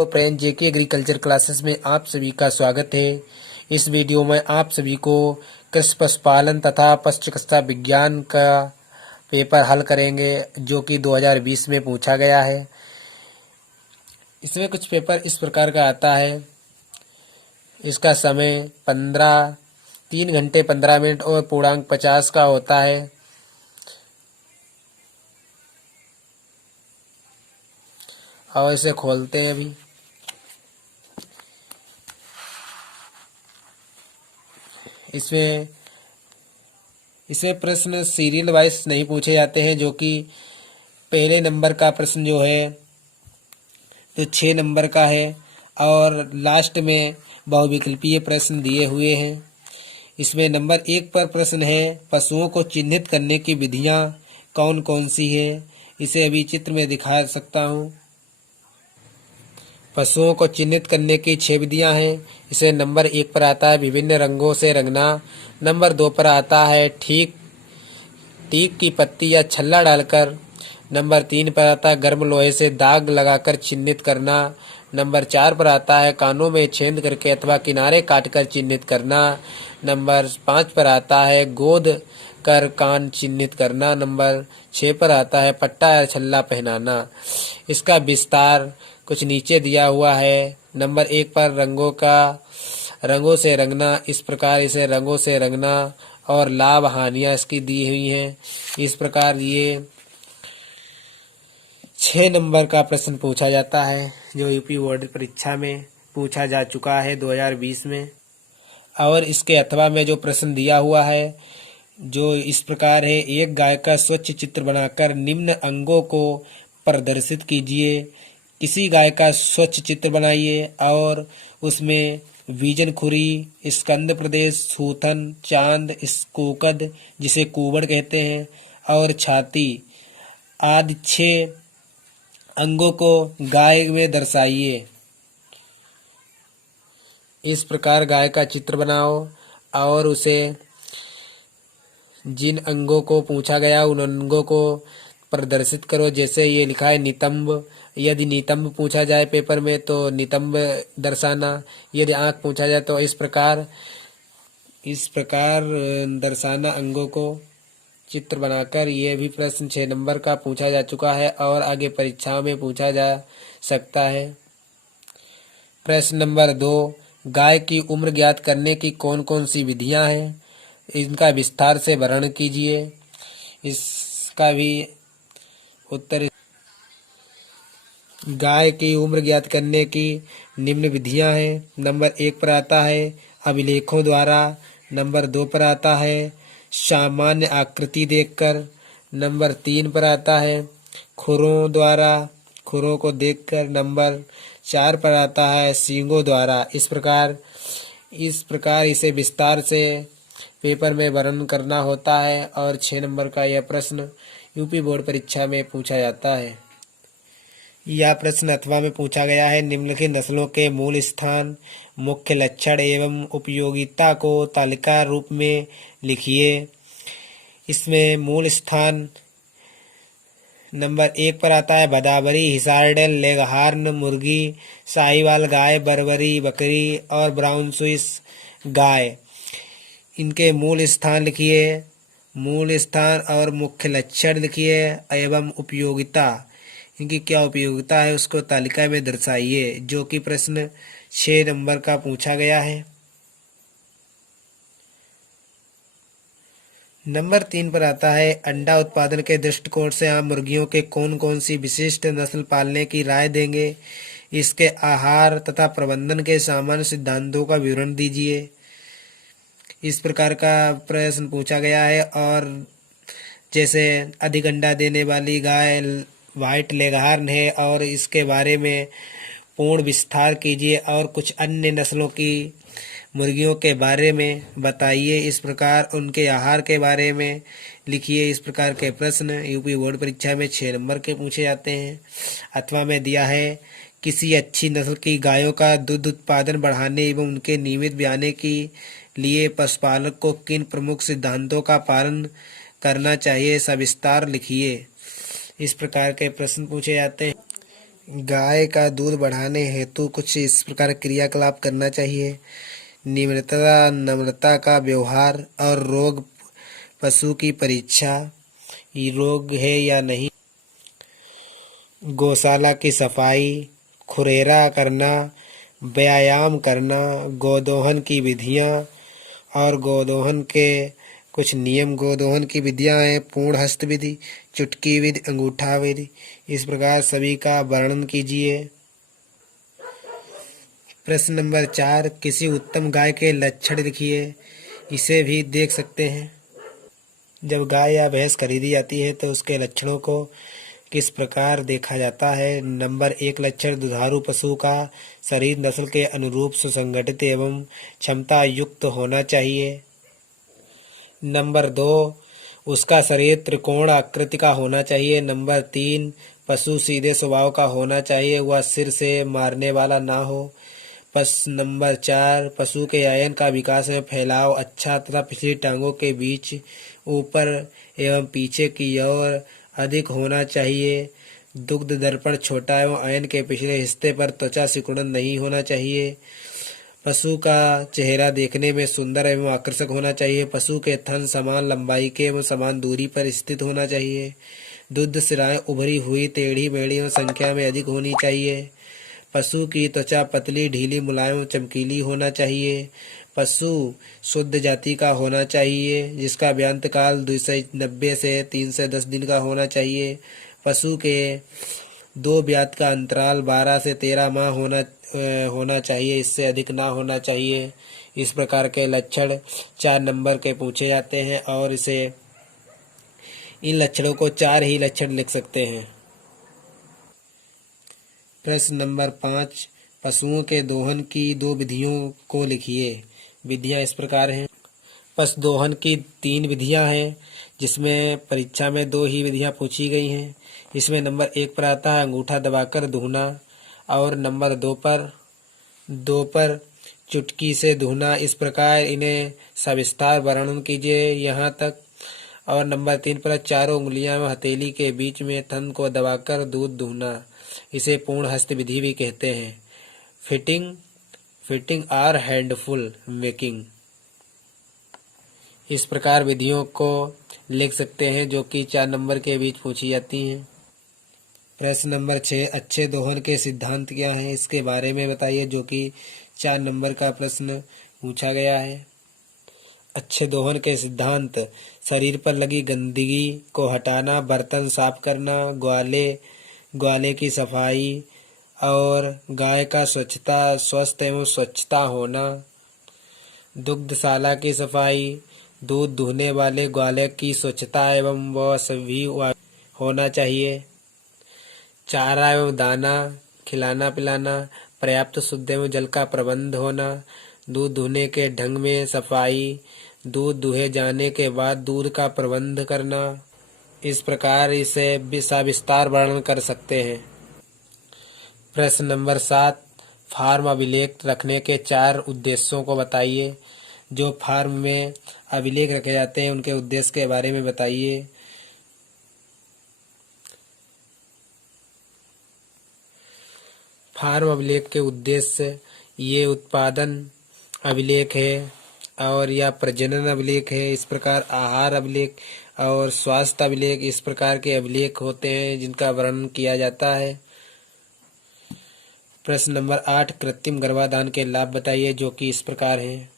Hello friend, जेके agriculture classes में आप सभी का स्वागत है। इस वीडियो में आप सभी को कृषि पशुपालन तथा पशु चिकित्सा विज्ञान का पेपर हल करेंगे, जो कि 2020 में पूछा गया है। इसमें कुछ पेपर इस प्रकार का आता है। इसका समय 3 घंटे 15 मिनट और पूर्णांक 50 का होता है। और इसे खोलते हैं अभी। इसमें प्रश्न सीरियल वाइज नहीं पूछे जाते हैं, जो कि पहले नंबर का प्रश्न जो है तो 6 नंबर का है और लास्ट में बहुविकल्पीय प्रश्न दिए हुए हैं। इसमें नंबर 1 पर प्रश्न है, पशुओं को चिन्हित करने की विधियां कौन कौन सी है। इसे अभी चित्र में दिखा सकता हूँ। पशुओं को चिन्हित करने की 6 विधियां हैं। इसे नंबर 1 पर आता है विभिन्न रंगों से रंगना। नंबर 2 पर आता है टीक की पत्ती या छल्ला डालकर। नंबर 3 पर आता है गर्म लोहे से दाग लगाकर चिन्हित करना। नंबर 4 पर आता है कानों में छेद करके अथवा किनारे काटकर चिन्हित करना। नंबर 5 पर आता है गोद कर कान चिन्हित करना। नंबर 6 पर आता है पट्टा या छल्ला पहनाना। इसका विस्तार कुछ नीचे दिया हुआ है। नंबर 1 पर रंगों से रंगना, इस प्रकार इसे रंगों से रंगना और लाभ हानियां इसकी दी हुई हैं। इस प्रकार ये 6 नंबर का प्रश्न पूछा जाता है, जो यूपी बोर्ड परीक्षा में पूछा जा चुका है 2020 में। और इसके अथवा में जो प्रश्न दिया हुआ है जो इस प्रकार है, एक गाय का स्वच्छ चित्र बनाकर निम्न अंगों को प्रदर्शित कीजिए। किसी गाय का स्वच्छ चित्र बनाइए और उसमें बीजन खुरी, स्कंद प्रदेश, सूथन, चांद, स्कोकद जिसे कुबड़ कहते हैं और छाती आदि 6 अंगों को गाय में दर्शाइए। इस प्रकार गाय का चित्र बनाओ और उसे जिन अंगों को पूछा गया उन अंगों को प्रदर्शित करो। जैसे ये लिखा है नितंब, यदि नितंब पूछा जाए पेपर में तो नितंब दर्शाना। यदि आँख पूछा जाए तो इस प्रकार दर्शाना अंगों को चित्र बनाकर। ये भी प्रश्न 6 नंबर का पूछा जा चुका है और आगे परीक्षाओं में पूछा जा सकता है। प्रश्न नंबर 2, गाय की उम्र ज्ञात करने की कौन कौन सी विधियां हैं, इनका विस्तार से वर्णन कीजिए। इसका भी उत्तर, गाय की उम्र ज्ञात करने की निम्न विधियां हैं। नंबर 1 पर आता है अभिलेखों द्वारा। नंबर 2 पर आता है सामान्य आकृति देखकर। नंबर 3 पर आता है खुरों द्वारा, खुरों को देखकर। नंबर 4 पर आता है सींगों द्वारा। इस प्रकार इसे विस्तार से पेपर में वर्णन करना होता है और 6 नंबर का यह प्रश्न यूपी बोर्ड परीक्षा में पूछा जाता है। यह प्रश्न अथवा में पूछा गया है, निम्नलिखित नस्लों के मूल स्थान, मुख्य लक्षण एवं उपयोगिता को तालिका रूप में लिखिए। इसमें मूल स्थान नंबर 1 पर आता है भदावरी, हिसारडेल, लेगहार्न मुर्गी, साहिवाल गाय, बर्बरी बकरी और ब्राउन स्विस गाय। इनके मूल स्थान लिखिए, मूल स्थान और मुख्य लक्षण लिखिए एवं उपयोगिता, इनकी क्या उपयोगिता है उसको तालिका में दर्शाइए, जो कि प्रश्न 6 नंबर का पूछा गया है। नंबर 3 पर आता है अंडा उत्पादन के दृष्टिकोण से आप मुर्गियों के कौन कौन सी विशिष्ट नस्ल पालने की राय देंगे। इसके आहार तथा प्रबंधन के सामान्य सिद्धांतों का विवरण दीजिए। इस प्रकार का प्रश्न पूछा गया है। और जैसे अधिक अंडा देने वाली गाय व्हाइट लेगहार्न है और इसके बारे में पूर्ण विस्तार कीजिए और कुछ अन्य नस्लों की मुर्गियों के बारे में बताइए। इस प्रकार उनके आहार के बारे में लिखिए। इस प्रकार के प्रश्न यूपी बोर्ड परीक्षा में 6 नंबर के पूछे जाते हैं। अथवा में दिया है, किसी अच्छी नस्ल की गायों का दूध उत्पादन बढ़ाने एवं उनके नियमित ब्याने के लिए पशुपालक को किन प्रमुख सिद्धांतों का पालन करना चाहिए, सविस्तार लिखिए। इस प्रकार के प्रश्न पूछे जाते हैं। गाय का दूध बढ़ाने हेतु कुछ इस प्रकार क्रियाकलाप करना चाहिए। निम्रता, नम्रता का व्यवहार और रोग, पशु की परीक्षा, ये रोग है या नहीं, गौशाला की सफाई, खुरेरा करना, व्यायाम करना, गोदोहन की विधियाँ और गोदोहन के कुछ नियम। गोदोहन की विधियाँ हैं पूर्ण हस्त विधि, चुटकी विधि, अंगूठा विधि। इस प्रकार सभी का वर्णन कीजिए। प्रश्न नंबर 4, किसी उत्तम गाय के लक्षण लिखिए। इसे भी देख सकते हैं। जब गाय या भैंस खरीदी जाती है तो उसके लक्षणों को किस प्रकार देखा जाता है। नंबर 1, लक्षण, दुधारू पशु का शरीर नस्ल के अनुरूप सुसंगठित एवं क्षमता युक्त होना चाहिए। नंबर 2, उसका शरीर त्रिकोण आकृति का होना चाहिए। नंबर 3, पशु सीधे स्वभाव का होना चाहिए, वह सिर से मारने वाला ना हो। नंबर 4, पशु के आयन का विकास में फैलाव अच्छा तथा पिछली टांगों के बीच ऊपर एवं पीछे की ओर अधिक होना चाहिए। दुग्ध दर्पण छोटा एवं आयन के पिछले हिस्से पर त्वचा सिकुड़न नहीं होना चाहिए। पशु का चेहरा देखने में सुंदर एवं आकर्षक होना चाहिए। पशु के थन समान लंबाई के एवं समान दूरी पर स्थित होना चाहिए। दुग्ध सिराएं उभरी हुई, टेढ़ी मेढ़ी एवं संख्या में अधिक होनी चाहिए। पशु की त्वचा पतली, ढीली, मुलायम, चमकीली होना चाहिए। पशु शुद्ध जाति का होना चाहिए जिसका व्यांत काल 290 से 310 दिन का होना चाहिए। पशु के 2 ब्यात का अंतराल 12 से 13 माह होना चाहिए, इससे अधिक ना होना चाहिए। इस प्रकार के लक्षण 4 नंबर के पूछे जाते हैं और इन लक्षणों को 4 ही लक्षण लिख सकते हैं। प्रश्न नंबर 5, पशुओं के दोहन की 2 विधियों को लिखिए। विधियां इस प्रकार हैं। पशु दोहन की 3 विधियां हैं जिसमें परीक्षा में 2 ही विधियां पूछी गई हैं। इसमें नंबर 1 पर आता है अंगूठा दबाकर धोना और नंबर 2 पर चुटकी से धोना। इस प्रकार इन्हें सविस्तार वर्णन कीजिए यहाँ तक। और नंबर 3 पर चारों उंगलियां व हथेली के बीच में थन को दबाकर दूध दूहना, इसे पूर्ण हस्त विधि भी कहते हैं। Fitting or handful making. इस प्रकार विधियों को लिख सकते हैं जो कि 4 नंबर के बीच पूछी जाती हैं। प्रश्न नंबर 6, अच्छे दोहन के सिद्धांत क्या हैं, इसके बारे में बताइए, जो कि 4 नंबर का प्रश्न पूछा गया है। अच्छे दोहन के सिद्धांत: शरीर पर लगी गंदगी को हटाना, बर्तन साफ करना, ग्वाले की सफाई और गाय का स्वस्थ एवं स्वच्छता होना, दुग्धशाला की सफाई, दूध दुहने वाले ग्वाले की स्वच्छता एवं वह सभी होना चाहिए, चारा एवं दाना खिलाना पिलाना, पर्याप्त शुद्ध एवं जल का प्रबंध होना, दूध दुहने के ढंग में सफाई, दूध दुहे जाने के बाद दूध का प्रबंध करना। इस प्रकार इसे सविस्तार वर्णन कर सकते हैं। प्रश्न नंबर 7, फार्म अभिलेख रखने के 4 उद्देश्यों को बताइए। जो फार्म में अभिलेख रखे जाते हैं उनके उद्देश्य के बारे में बताइए। फार्म अभिलेख के उद्देश्य ये उत्पादन अभिलेख है और या प्रजनन अभिलेख है। इस प्रकार आहार अभिलेख और स्वास्थ्य अभिलेख, इस प्रकार के अभिलेख होते हैं जिनका वर्णन किया जाता है। प्रश्न नंबर 8, कृत्रिम गर्भाधान के लाभ बताइए, जो कि इस प्रकार हैं।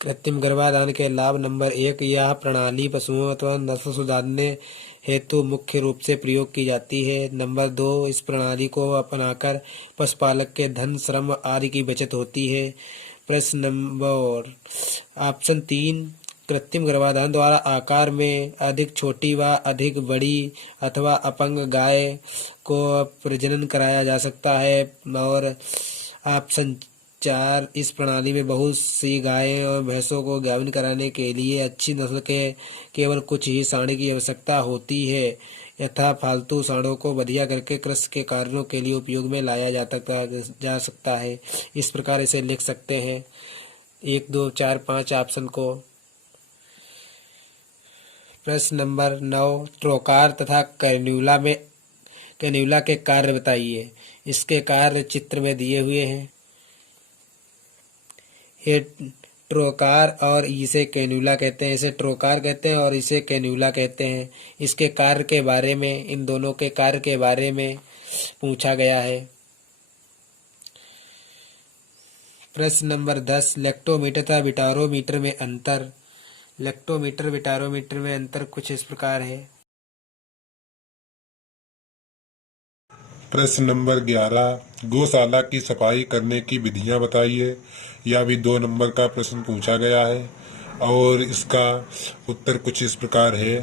कृत्रिम गर्भाधान के लाभ: नंबर 1, यह प्रणाली पशुओं अथवा नस्ल सुधारने हेतु मुख्य रूप से प्रयोग की जाती है। नंबर 2, इस प्रणाली को अपनाकर पशुपालक के धन, श्रम आदि की बचत होती है। प्रश्न नंबर ऑप्शन 3, कृत्रिम गर्भाधान द्वारा आकार में अधिक छोटी व अधिक बड़ी अथवा अपंग गाय को प्रजनन कराया जा सकता है। और ऑप्शन 4, इस प्रणाली में बहुत सी गायें और भैंसों को गाभिन कराने के लिए अच्छी नस्ल के केवल कुछ ही साँड की आवश्यकता होती है, यथा फालतू साँडों को बढ़िया करके कृषि के कार्यों के लिए उपयोग में लाया जा सकता है। इस प्रकार इसे लिख सकते हैं 1, 2, 4, 5 ऑप्शन को। प्रश्न नंबर 9, ट्रोकार तथा कैन्यूला में कैन्यूला के कार्य बताइए। इसके कार्य चित्र में दिए हुए हैं। ये ट्रोकार और इसे कैन्यूला कहते हैं। इसे ट्रोकार कहते हैं और इसे कैन्यूला कहते हैं। इसके कार्य के बारे में, इन दोनों के कार्य के बारे में पूछा गया है। प्रश्न नंबर 10, लेक्टोमीटर तथा विटारोमीटर में अंतर। लेक्टोमीटर विटारोमीटर में अंतर कुछ इस प्रकार है। प्रश्न नंबर 11, गौशाला की सफाई करने की विधियां बताइए। यह भी 2 नंबर का प्रश्न पूछा गया है और इसका उत्तर कुछ इस प्रकार है।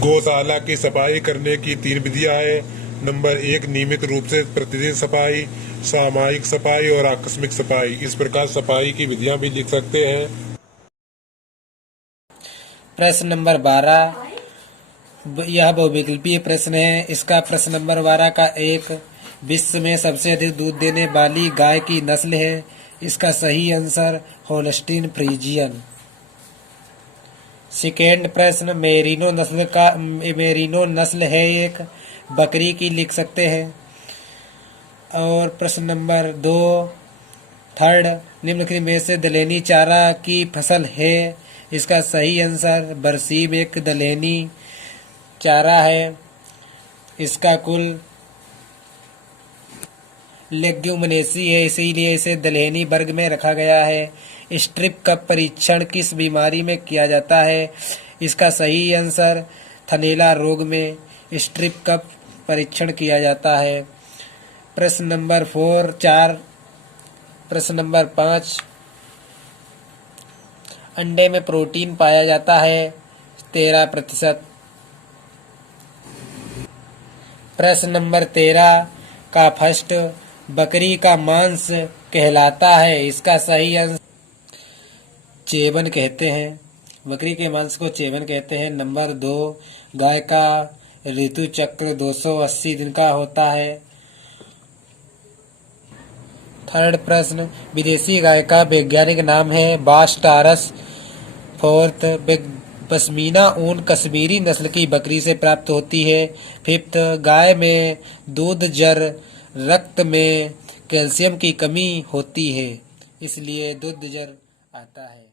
गौशाला की सफाई करने की 3 विधियां हैं। नंबर 1, नियमित रूप से प्रतिदिन सफाई, सामूहिक सफाई और आकस्मिक सफाई। इस प्रकार सफाई की विधियां भी लिख सकते हैं। प्रश्न नंबर 12, यह बहुविकल्पीय प्रश्न है। इसका प्रश्न नंबर 12 का 1, विश्व में सबसे अधिक दूध देने वाली गाय की नस्ल है। इसका सही आंसर होल्स्टीन फ्रीजियन। सेकेंड प्रश्न, मेरिनो नस्ल है एक बकरी की, लिख सकते हैं। और प्रश्न नंबर 2, थर्ड, निम्नलिखित में से दलहनी चारा की फसल है। इसका सही आंसर बरसीम एक दलहनी चारा है। इसका कुल लेग्यूमिनेसी है, इसीलिए इसे दलहनी वर्ग में रखा गया है। स्ट्रिप कप परीक्षण किस बीमारी में किया जाता है। इसका सही आंसर थनैला रोग में स्ट्रिप कप परीक्षण किया जाता है। प्रश्न नंबर 4, प्रश्न नंबर 5, अंडे में प्रोटीन पाया जाता है 13%। प्रश्न नंबर 13 का फर्स्ट, बकरी का मांस कहलाता है। इसका सही आंसर चेवन कहते हैं। बकरी के मांस को चेवन कहते हैं। नंबर 2, गाय का ऋतु चक्र 280 दिन का होता है। थर्ड प्रश्न, विदेशी गाय का वैज्ञानिक नाम है बास टारस। फोर्थ, पश्मीना ऊन कश्मीरी नस्ल की बकरी से प्राप्त होती है। फिफ्थ, गाय में दूध जर रक्त में कैल्शियम की कमी होती है, इसलिए दूध जर आता है।